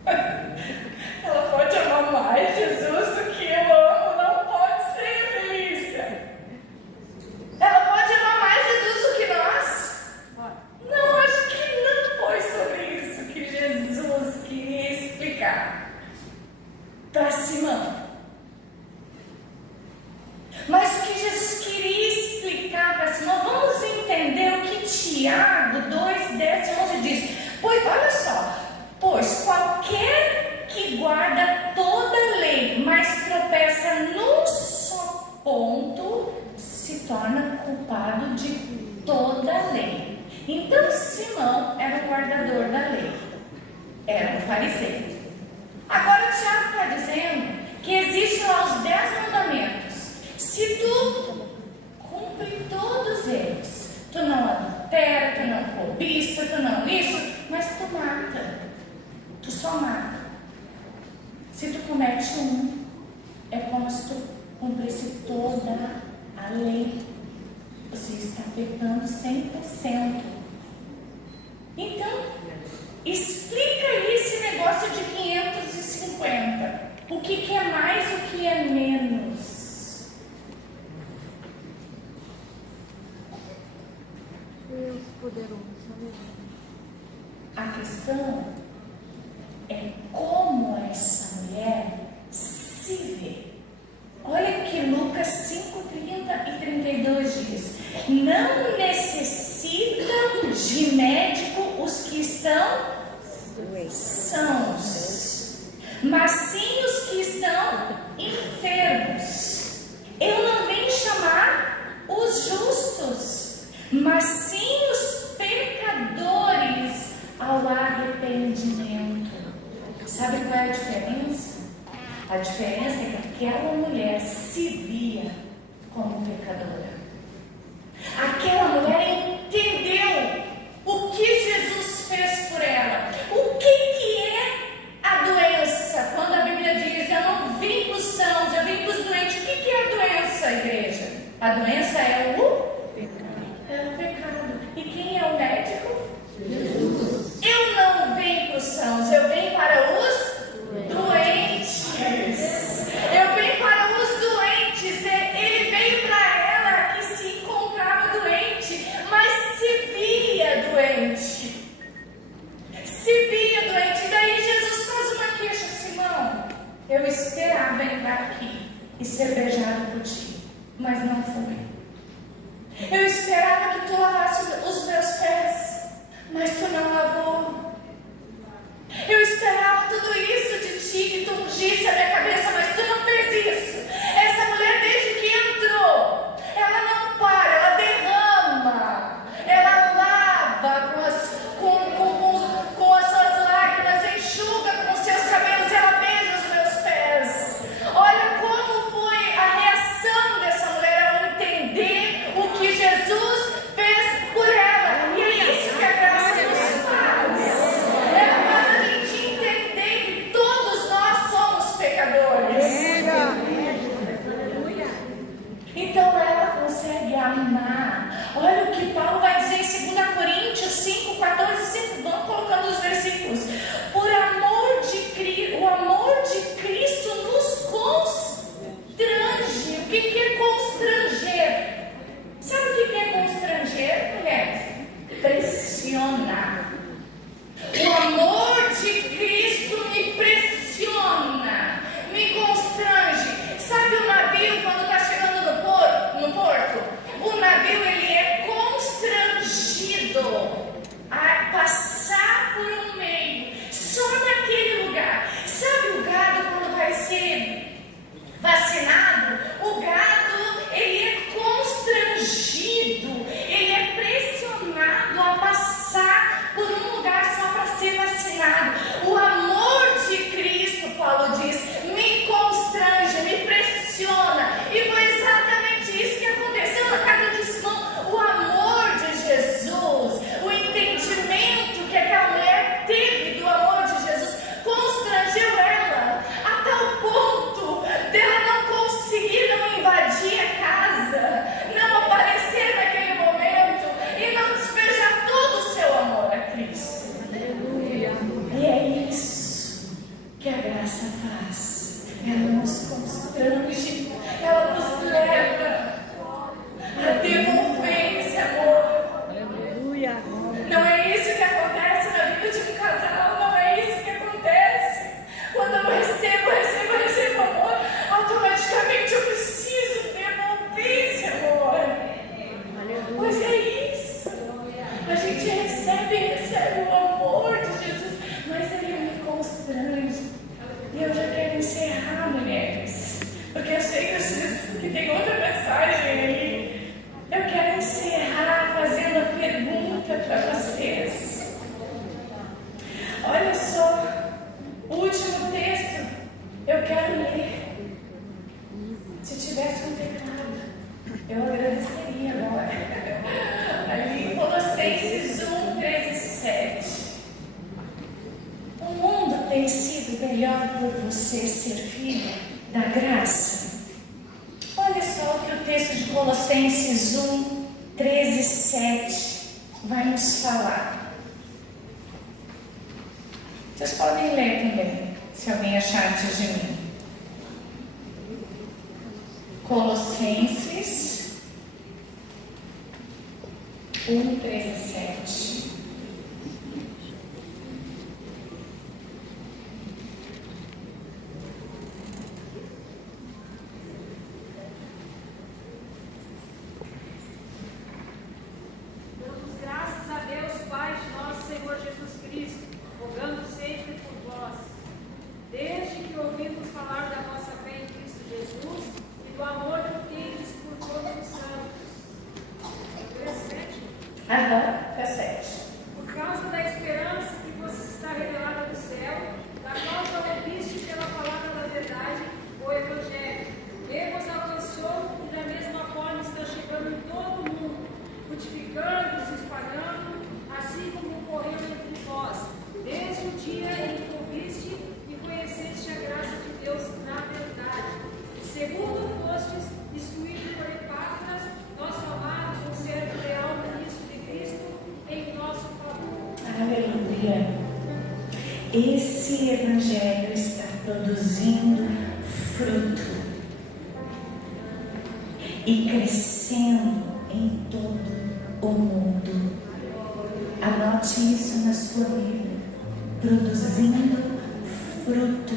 Ela pode amar mais Jesus do que eu amo. Não pode ser, Felícia. lado de toda a lei. Então Simão era o guardador da lei, era um fariseu. Agora o Tiago está dizendo que existem lá os 10 mandamentos. Se tu cumpre todos eles, tu não adultera, tu não cobiça, tu não isso, mas tu mata, tu só mata. Se tu comete um, é como se tu cumprisse toda a lei. Você está pecando 100%. Então, explica aí esse negócio de 550. O que é mais, o que é menos? Deus poderoso. A questão é como essa mulher se vê. Olha que Lucas 5, 30 e 32 diz: não necessitam de médico os que estão sãos, mas sim os que estão enfermos. Eu não vim chamar os justos, mas sim os pecadores ao arrependimento. Sabe qual é a diferença? A diferença é que aquela mulher se via como pecadora. Aquela mulher entendeu o que Jesus fez por ela. O que é a doença? Quando a Bíblia diz: eu não vim para os sãos, eu vim para os doentes. O que é a doença, igreja? A doença é o pecado. E quem é o médico? Jesus. Eu não vim para os sãos, eu vim para os doentes. Eu vim para os doentes. Ele veio para ela que se encontrava doente, mas se via doente. Se via doente. Daí Jesus faz uma queixa: Simão, eu esperava entrar aqui e ser beijado por ti, mas não foi. Eu esperava que tu lavasse os meus pés, mas tu não lavou. Eu esperava tudo isso de ti, que tu ungisse a minha cabeça, mas tu não fez isso. Essa mulher, desde que entrou, ela não para, ela derrama, ela lava com as suas lágrimas, enxuga com os seus cabelos, ela beija os meus pés. Olha como foi a reação dessa mulher ao entender o que Jesus fez graça. Olha só o que o texto de Colossenses 1, 13, 7 vai nos falar. Vocês podem ler também, se alguém achar antes de mim. Colossenses 1, 13, 7. Por causa da esperança que vos está revelada do céu, da qual ouviste pela palavra da verdade, o Evangelho. Ele vos alcançou e da mesma forma está chegando em todo o mundo, frutificando, se espalhando, assim como ocorreu entre vós, desde o dia em que ouviste e conheceste a graça de Deus na verdade. Segundo fostes instruídos por Epáfras, nosso amado conservo leal ministro de Cristo, em nosso favor. Aleluia. Esse Evangelho está produzindo fruto e crescendo em todo o mundo. Anote isso na sua vida. Produzindo fruto.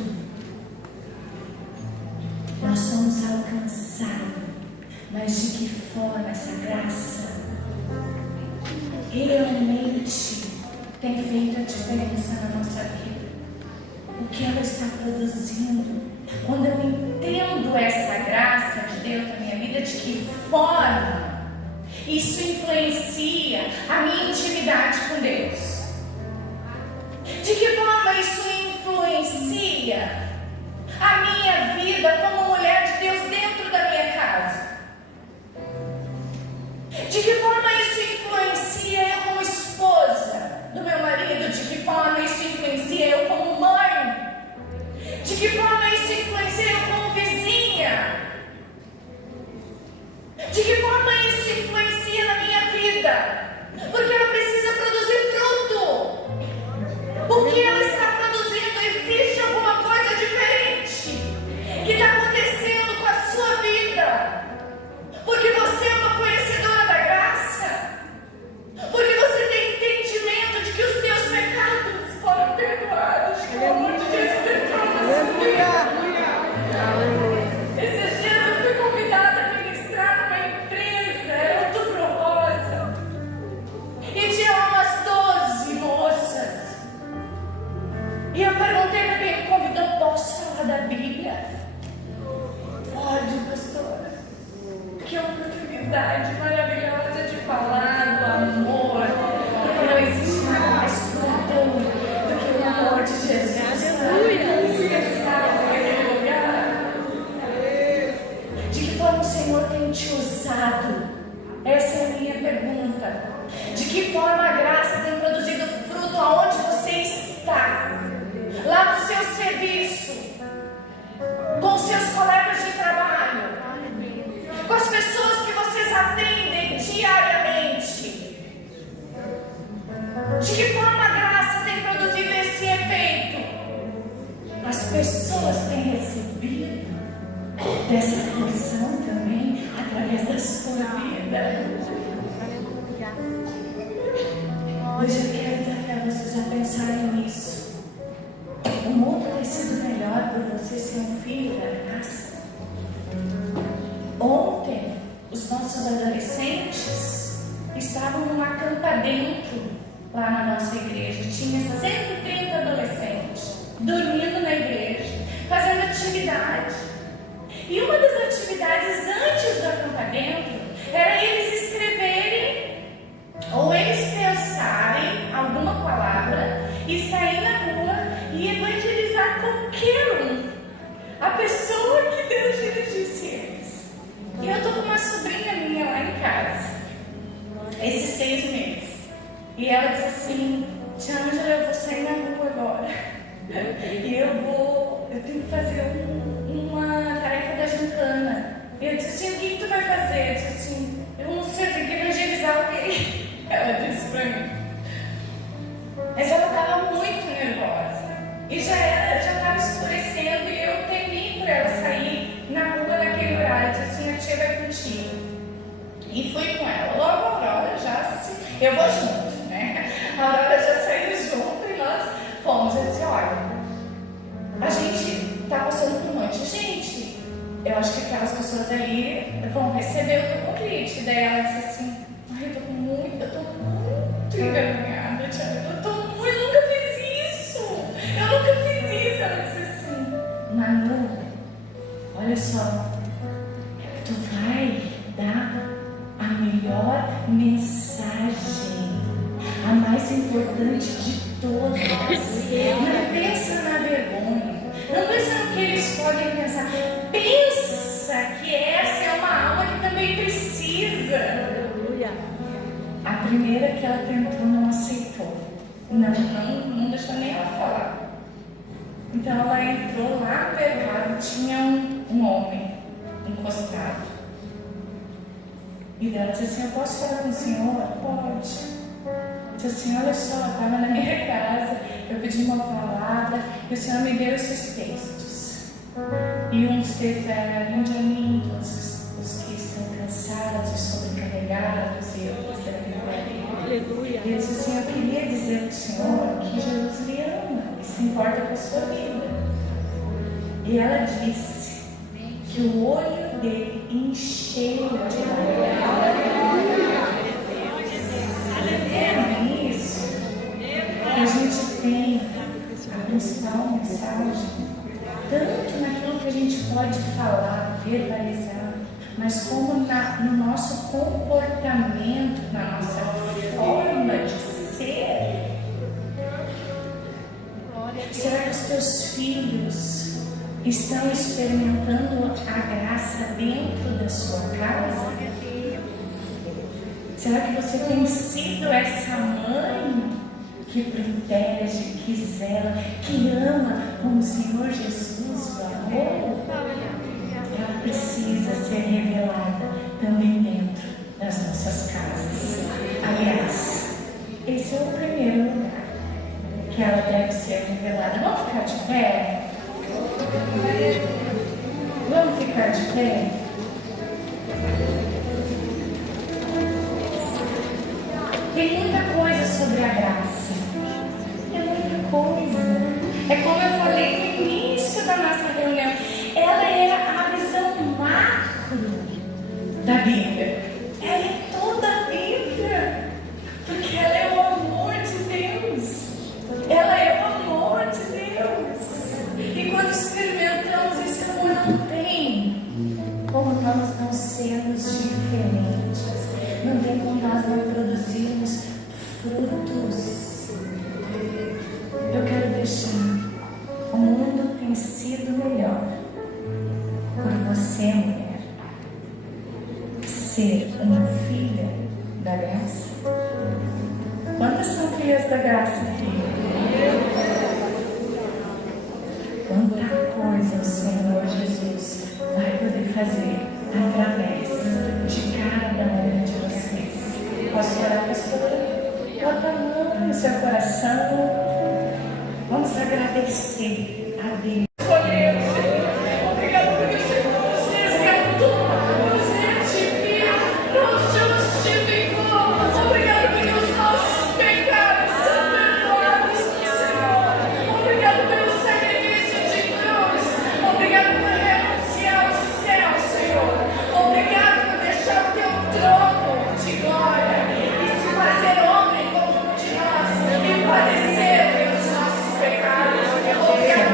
Nós somos alcançados. Mas de que forma essa graça realmente tem feito a diferença na nossa vida? O que ela está produzindo? Quando eu entendo essa graça de Deus na minha vida, de que forma isso influencia a minha intimidade com Deus? De que forma isso influencia a minha vida como mulher de Deus dentro da minha casa? De que forma isso influencia eu como esposa do meu marido? De que forma isso influencia eu como mãe? De que forma isso influencia eu como vizinha? De que forma isso influencia na minha vida? Porque ela precisa produzir fruto. O que ela está produzindo? Existe alguma coisa diferente que está acontecendo com a sua vida? Porque você é uma conhecedora da graça. Porque você tem entendimento de que os teus pecados foram perdoados. De que o amor de Jesus entrou na sua vida. Esses dias eu fui convidada a ministrar numa empresa, era Outubro Rosa. E tinha umas 12 moças. E eu perguntei para quem me convidou: posso falar da Bíblia? Pode, pastora. Que oportunidade maravilhosa de falar do amor, porque não existe nada mais profundo do que o amor de Jesus. Naquele lugar. De que forma o Senhor tem te usado? Essa é a minha pergunta. De que forma a graça tem produzido fruto aonde você está? Lá no seu serviço, com seus colegas de trabalho, com as pessoas que vocês atendem diariamente. De que forma a graça tem produzido esse efeito? As pessoas têm recebido dessa porção também através da sua vida. Hoje eu quero desafiar vocês a pensarem nisso. O mundo tem sido melhor por você ser um filho da graça. Ontem, os nossos adolescentes estavam num acampamento lá na nossa igreja. Tinha 130 adolescentes dormindo na igreja, fazendo atividade. E uma das atividades antes do acampamento era eles escreverem ou eles pensarem alguma palavra e sair na rua e evangelizar qualquer um, a pessoa que Deus dirigisse eles. E eu tô com uma sobrinha minha lá em casa, esses 6 meses, e ela disse assim: tia Ângela, eu vou sair na rua agora e eu tenho que fazer uma tarefa tia vai contigo. E fui com ela. Logo a Aurora eu vou junto, né? A Aurora já saiu junto e nós fomos. Eu disse, olha, a gente tá passando por um monte de gente. Eu acho que aquelas pessoas ali vão receber o teu convite. Daí ela disse assim, ai, eu tô muito envergonhada, tia. Eu nunca fiz isso. Ela disse assim, Manu, olha só, tu vai dar a melhor mensagem, a mais importante de todas. Não pensa na vergonha, não pensa no que eles podem pensar, pensa que essa é uma alma que também precisa. A primeira que ela tentou não aceitou, não deixou nem ela falar. Então ela entrou lá no mercado, tinha um homem encostado. E ela disse assim, eu posso falar com o senhor? Pode. Disse assim, olha só, eu estava na minha casa, eu pedi uma palavra e o senhor me deu esses textos. E um dos textos era, vinde a mim, todos os que estão cansados e sobrecarregados, e eu gostaria. Aleluia. E eu disse assim, eu queria dizer ao senhor que Jesus lhe ama e se importa com a sua vida. E ela disse que o olho dele encheu de é isso que a gente tem a principal mensagem, tanto naquilo que a gente pode falar, verbalizar, mas como no nosso comportamento, na nossa forma de ser. Será que os teus filhos estão experimentando a graça dentro da sua casa? Será que você tem sido essa mãe que protege, que zela, que ama como o Senhor Jesus o amou? Ela precisa ser revelada também dentro das nossas casas. Aliás, esse é o primeiro lugar que ela deve ser revelada. Vamos ficar de pé? Vamos ficar de pé? Tem muita coisa sobre a graça. É muita coisa. É como eu falei no início da nossa reunião. Ela é a visão macro da Bíblia. Ela é toda a Bíblia. Porque ela é o amor de Deus. Ela é o amor de Deus. E quando experimentamos esse amor, não tem como nós não sermos diferentes. Não tem como nós não produzirmos frutos. Eu quero deixar. O mundo tem sido melhor por você, mulher, ser uma filha da graça. Quantas são filhas da graça aqui? Quanta coisa o Senhor Jesus vai poder fazer através de cada um de vocês. Posso orar, pastora? Bota a mão no seu coração. Vamos agradecer a Deus. Obrigado porque o Senhor nos resgatou, nos redimiu, nos justificou. Obrigado porque os nossos pecados são perdoados, Senhor. Obrigado pelo sacrifício de cruz. Obrigado por renunciar ao céu, Senhor. Obrigado por deixar o teu trono de glória e se fazer homem como um de nós e padecer pelos nossos pecados. Obrigado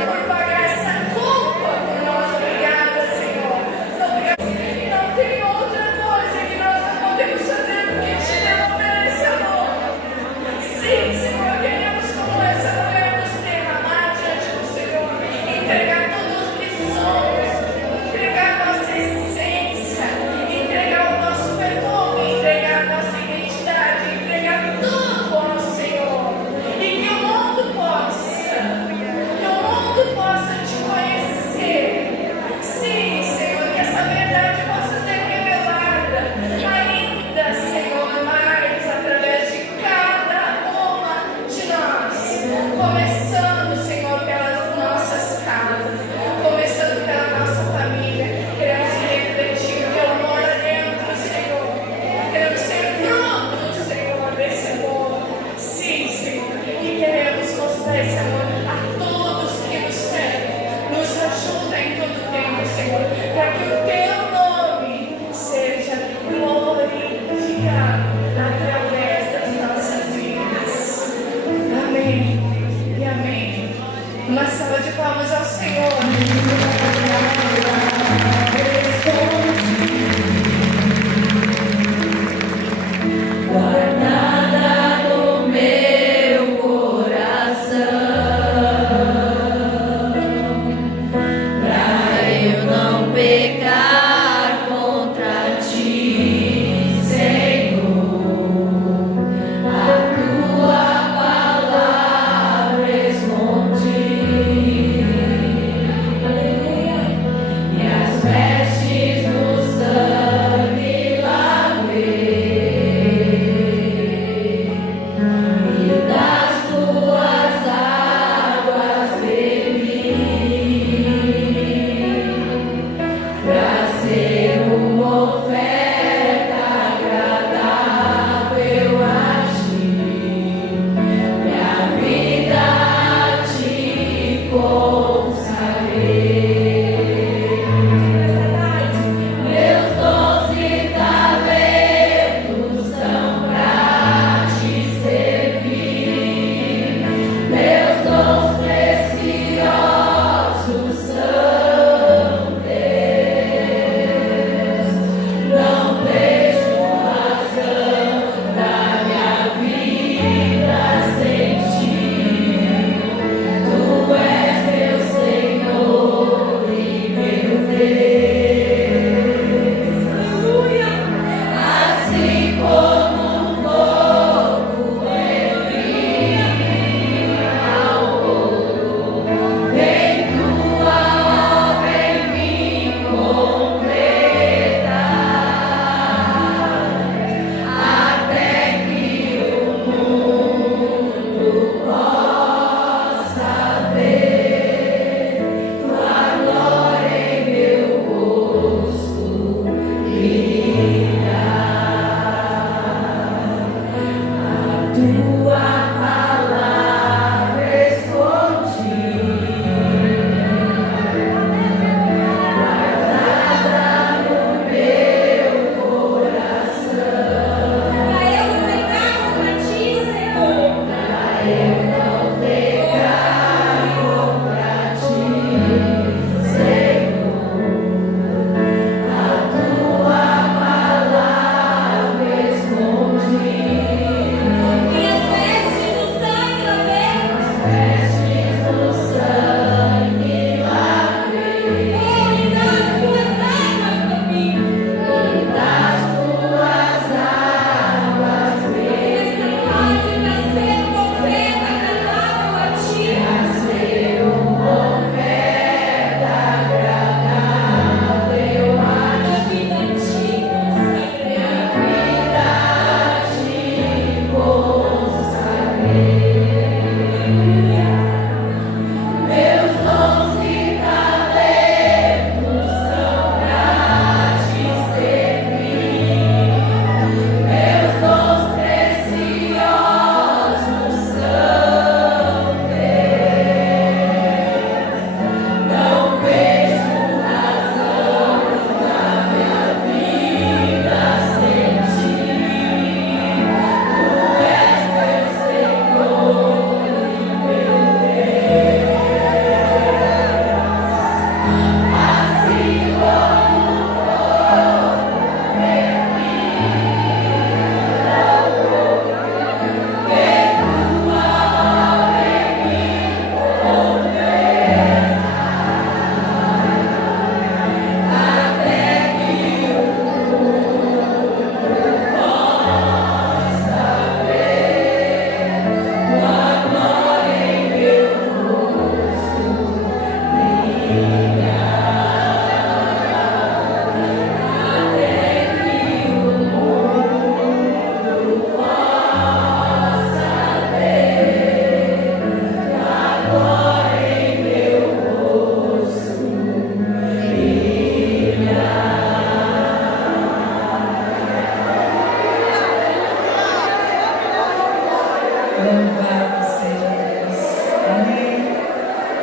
Louvado seja Deus. Amém.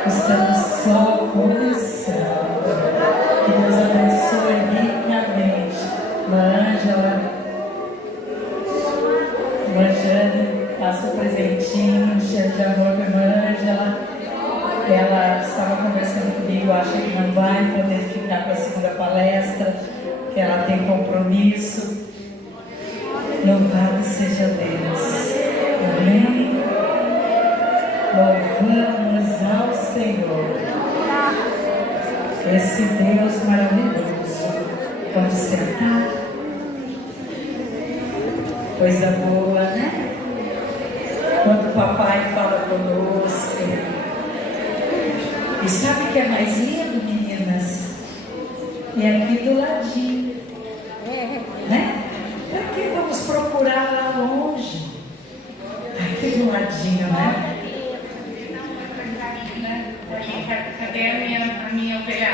Estamos só começando. Que Deus abençoe ricamente. Ângela, passa o presentinho, cheio de amor para a Ângela. Ela estava conversando comigo, acha que não vai poder ficar para a segunda palestra, que ela tem compromisso. Louvado seja Deus. Amém. Louvamos ao Senhor. Esse Deus maravilhoso. Pode sentar. Coisa boa, né? Quando o papai fala conosco. E sabe o que é mais lindo, meninas? É aqui do ladinho. Né? Por que vamos procurar lá longe? Aqui do ladinho, né? Cadê a minha ovelha?